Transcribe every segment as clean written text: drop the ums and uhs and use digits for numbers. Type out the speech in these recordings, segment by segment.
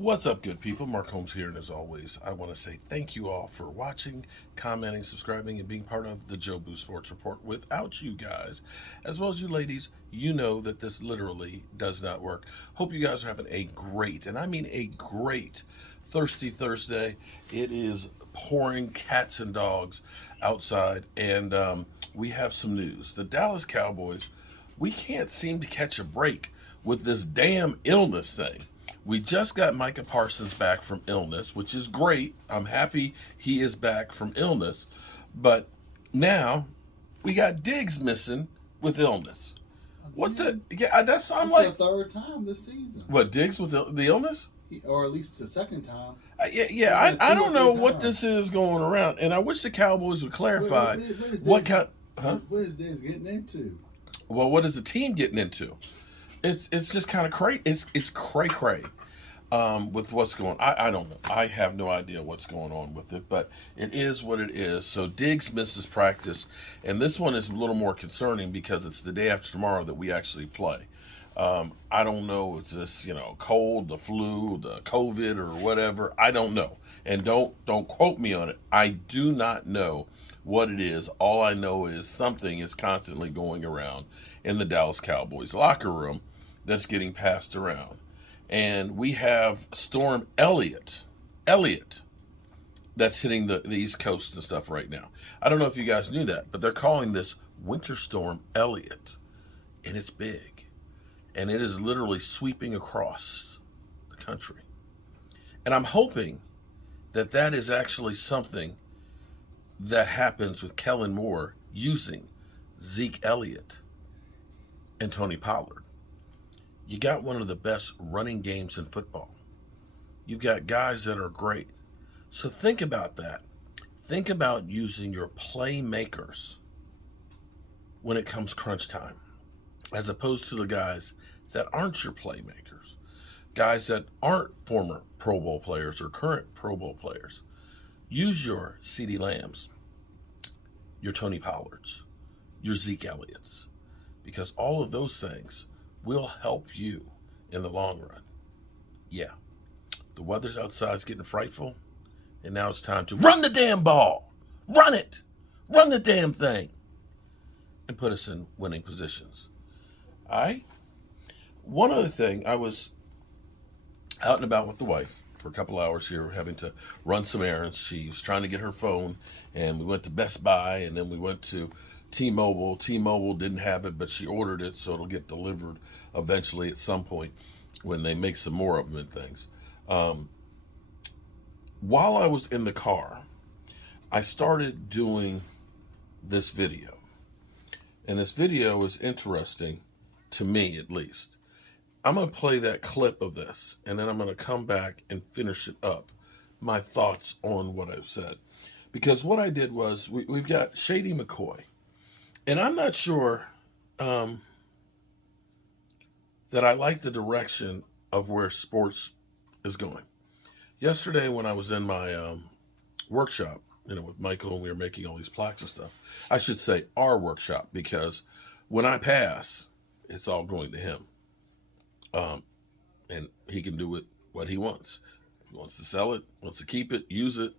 What's up, good people? Mark Holmes here, and as always, I want to say thank you all for watching, commenting, subscribing, and being part of the Joe Boo Sports Report. Without you guys, as well as you ladies, you know that this literally does not work. Hope you guys are having a great, and I mean a great, Thirsty Thursday. It is pouring cats and dogs outside, and we have some news. The Dallas Cowboys, we can't seem to catch a break with this damn illness thing. We just got Micah Parsons back from illness, which is great. I'm happy he is back from illness. But now we got Diggs missing with illness. What the? Yeah, that's I'm like the third time this season. What, Diggs with the illness? Or at least the second time. I don't know what this is going around, and I wish the Cowboys would clarify what kind. What is Diggs getting into? Well, what is the team getting into? It's just kind of cray. It's cray with what's going on. I don't know. I have no idea what's going on with it, but it is what it is. So Diggs misses practice, and this one is a little more concerning because it's the day after tomorrow that we actually play. I don't know. It's just cold, the flu, the COVID, or whatever. I don't know, and don't quote me on it. I do not know what it is. All I know is something is constantly going around in the Dallas Cowboys locker room that's getting passed around. And we have Storm Elliott that's hitting the East Coast and stuff right now. I don't know if you guys knew that, but they're calling this Winter Storm Elliott, and it's big. And it is literally sweeping across the country. And I'm hoping that that is actually something that happens with Kellen Moore using Zeke Elliott and Tony Pollard. You got one of the best running games in football. You've got guys that are great. So think about that. Think about using your playmakers when it comes crunch time, as opposed to the guys that aren't your playmakers, guys that aren't former Pro Bowl players or current Pro Bowl players. Use your CeeDee Lambs, your Tony Pollards, your Zeke Elliott's, because all of those things will help you in the long run. Yeah, the weather's outside's getting frightful, and now it's time to run the damn ball. Run it. Run the damn thing. And put us in winning positions. All right? One other thing, I was out and about with the wife for a couple hours here, having to run some errands. She was trying to get her phone, and we went to Best Buy, and then we went to T-Mobile. T-Mobile didn't have it, but she ordered it, so it'll get delivered eventually at some point when they make some more of them and things. While I was in the car, I started doing this video. And this video is interesting, to me at least. I'm going to play that clip of this, and then I'm going to come back and finish it up, my thoughts on what I've said. Because what I did was, we've got Shady McCoy. And I'm not sure that I like the direction of where sports is going. Yesterday when I was in my workshop, with Michael, and we were making all these plaques and stuff, I should say our workshop, because when I pass, it's all going to him. And he can do it what he wants. He wants to sell it, wants to keep it, use it,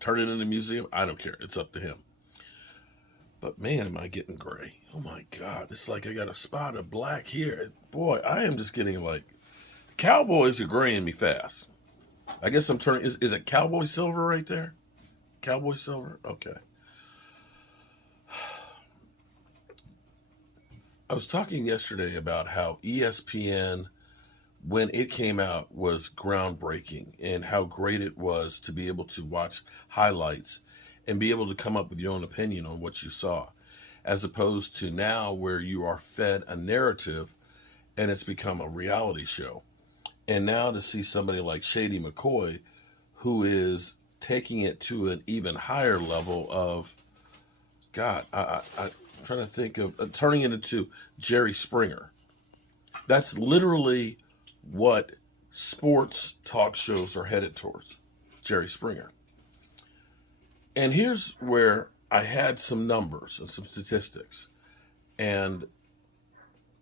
turn it in a museum. I don't care. It's up to him. But man, am I getting gray. Oh my God. It's like I got a spot of black here. Boy, I am just getting like, Cowboys are graying me fast. I guess I'm turning, is it Cowboy silver right there? Cowboy silver? Okay. I was talking yesterday about how ESPN, when it came out, was groundbreaking, and how great it was to be able to watch highlights and be able to come up with your own opinion on what you saw, as opposed to now where you are fed a narrative and it's become a reality show. And now to see somebody like Shady McCoy, who is taking it to an even higher level of, God, I'm trying to think of turning it into Jerry Springer. That's literally what sports talk shows are headed towards, Jerry Springer. And here's where I had some numbers and some statistics, and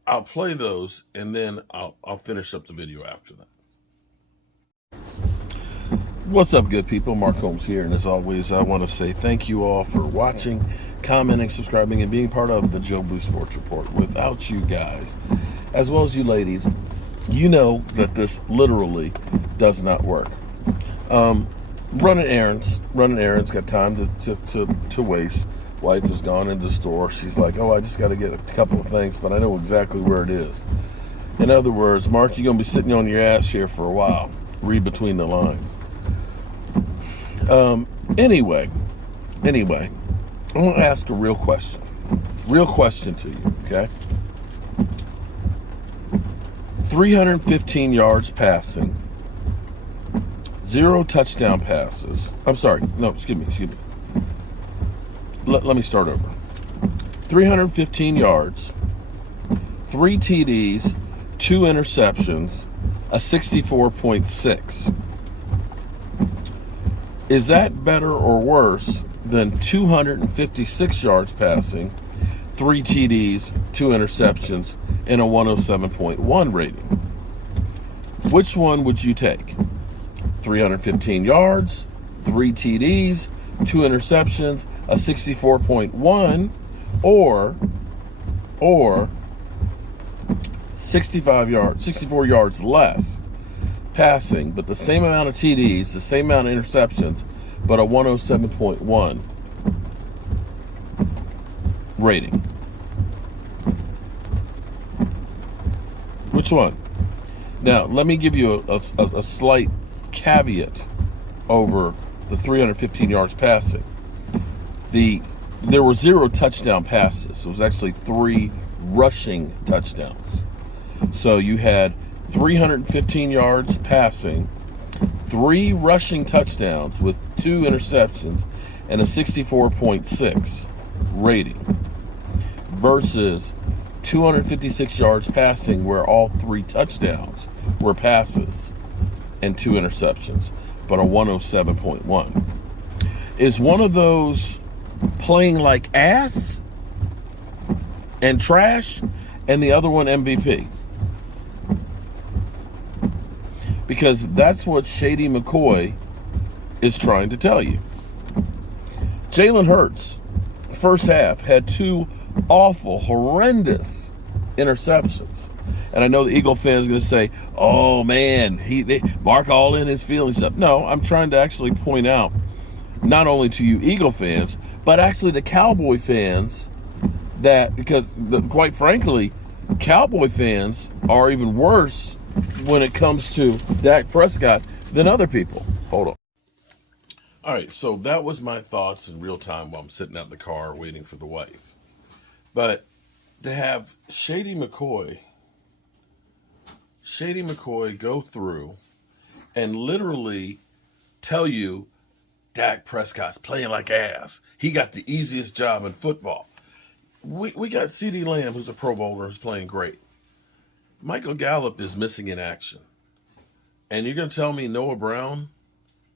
I'll play those, and then I'll finish up the video after that. What's up, good people? Mark Holmes here, and as always, I want to say thank you all for watching, commenting, subscribing, and being part of the Joe Blue Sports Report. Without you guys, as well as you ladies, you know that this literally does not work. Running errands, got time to waste. Wife has gone into the store. She's like, oh, I just got to get a couple of things, but I know exactly where it is. In other words, Mark, you're going to be sitting on your ass here for a while. Read between the lines. Anyway, I want to ask a real question to you, okay? 315 yards passing, 0 touchdown passes. I'm sorry, no, excuse me. Let me start over. 315 yards, 3 TDs, 2 interceptions, a 64.6. Is that better or worse than 256 yards passing, 3 TDs, 2 interceptions, and a 107.1 rating? Which one would you take? 315 yards, 3 TDs, 2 interceptions, a 64.1, or 64 yards less passing, but the same amount of TDs, the same amount of interceptions, but a 107.1 rating? Which one? Now, let me give you a slight caveat over the 315 yards passing. There were 0 touchdown passes. It was actually 3 rushing touchdowns. So you had 315 yards passing, 3 rushing touchdowns with 2 interceptions, and a 64.6 rating, versus 256 yards passing where all 3 touchdowns were passes and 2 interceptions, but a 107.1. Is one of those playing like ass and trash, and the other one MVP? Because that's what Shady McCoy is trying to tell you. Jalen Hurts, first half, had 2 awful, horrendous interceptions. And I know the Eagle fans are going to say, oh man, they Mark all in his feelings. No, I'm trying to actually point out, not only to you Eagle fans, but actually the Cowboy fans, that because quite frankly, Cowboy fans are even worse when it comes to Dak Prescott than other people. Hold on. All right, so that was my thoughts in real time while I'm sitting out in the car waiting for the wife. But to have Shady McCoy go through and literally tell you Dak Prescott's playing like ass. He got the easiest job in football. We got CeeDee Lamb, who's a Pro Bowler, who's playing great. Michael Gallup is missing in action. And you're going to tell me Noah Brown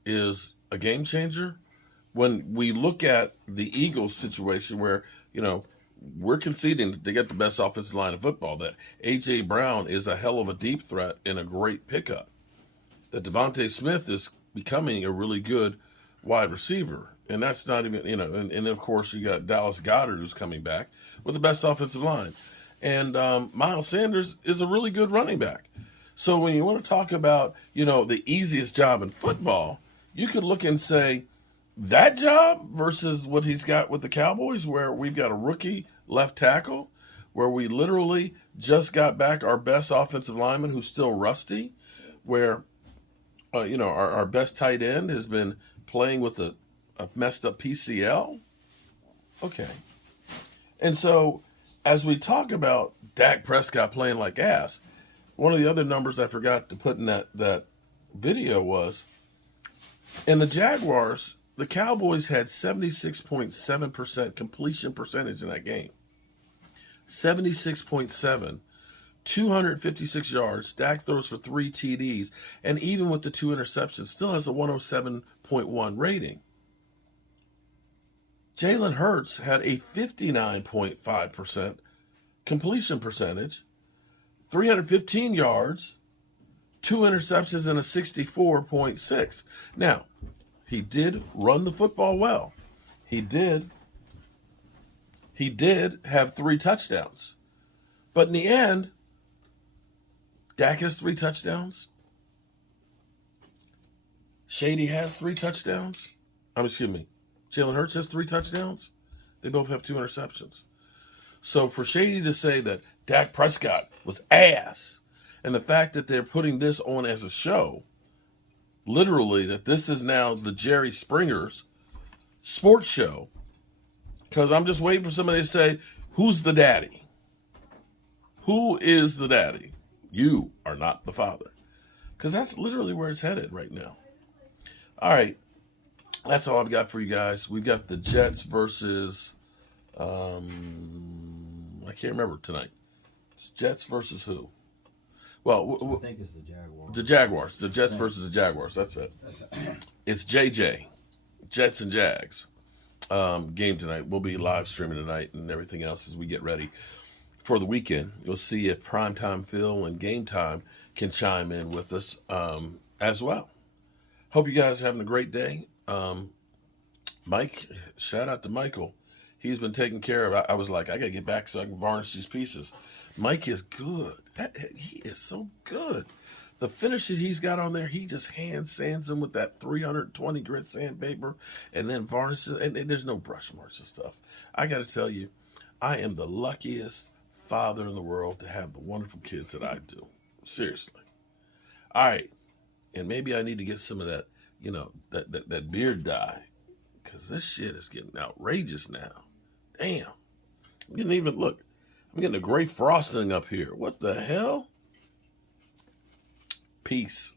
is a game changer? When we look at the Eagles situation where, we're conceding that they get the best offensive line in football, that A.J. Brown is a hell of a deep threat and a great pickup, that Devontae Smith is becoming a really good wide receiver. And that's not even, and of course you got Dallas Goedert, who's coming back with the best offensive line. And Miles Sanders is a really good running back. So when you want to talk about, the easiest job in football, you could look and say that job versus what he's got with the Cowboys, where we've got a rookie left tackle, where we literally just got back our best offensive lineman who's still rusty, where, our best tight end has been playing with a messed up PCL. Okay. And so as we talk about Dak Prescott playing like ass, one of the other numbers I forgot to put in that video was, in the Jaguars, the Cowboys had 76.7% completion percentage in that game. 76.7. 256 yards. Dak throws for 3 TDs. And even with the 2 interceptions, still has a 107.1 rating. Jalen Hurts had a 59.5% completion percentage, 315 yards, 2 interceptions and a 64.6. Now, he did run the football well. He did have 3 touchdowns. But in the end, Dak has 3 touchdowns. Shady has 3 touchdowns. Jalen Hurts has 3 touchdowns. They both have 2 interceptions. So for Shady to say that Dak Prescott was ass, and the fact that they're putting this on as a show, literally that this is now the Jerry Springer's sports show, because I'm just waiting for somebody to say, who's the daddy? Who is the daddy? You are not the father. Because that's literally where it's headed right now. All right. That's all I've got for you guys. We've got the Jets versus, I can't remember tonight. It's Jets versus who? Well, I think it's the Jaguars. The Jaguars. The Jets versus the Jaguars. That's it. It's JJ. Jets and Jags. Game tonight. We'll be live streaming tonight and everything else as we get ready for the weekend. You'll see if Primetime Phil and Game Time can chime in with us as well. Hope you guys are having a great day. Mike, shout out to Michael. He's been taking care of. I was like, I gotta get back so I can varnish these pieces. Mike is good. He is so good. The finish that he's got on there, he just hand sands them with that 320 grit sandpaper and then varnishes. And there's no brush marks and stuff. I got to tell you, I am the luckiest father in the world to have the wonderful kids that I do. Seriously. All right. And maybe I need to get some of that, that beard dye, because this shit is getting outrageous now. Damn. I'm getting a gray frosting up here. What the hell? Peace.